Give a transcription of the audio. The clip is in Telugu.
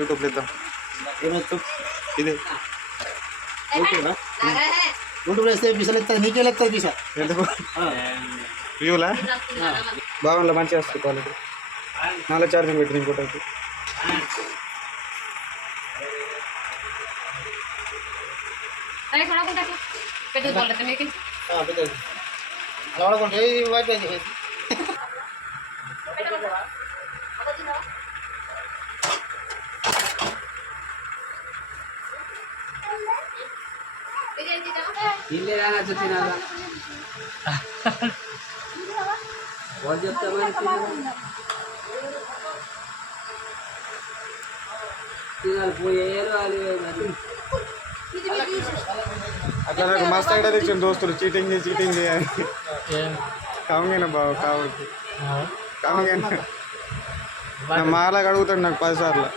యూట్యూబ్లో ఇద్దాం. ఇదే యూట్యూబ్లో వేస్తే పీసాలు ఇస్తుంది, నీకే వెళ్తుంది పీసా. ఎందుకు వ్యూలా బాగుంది, మంచిగా వస్తుంది క్వాలిటీ. నాలో ఛార్జింగ్ పెట్టింది ఇంకోటి. అట్లా నాకు మస్తు ఐడియా తెచ్చిన దోస్తులు చీటింగ్ అని. కావుగా బాబు కావచ్చు, కావుగా మాలాగా అడుగుతాడు నాకు 10 సార్లు.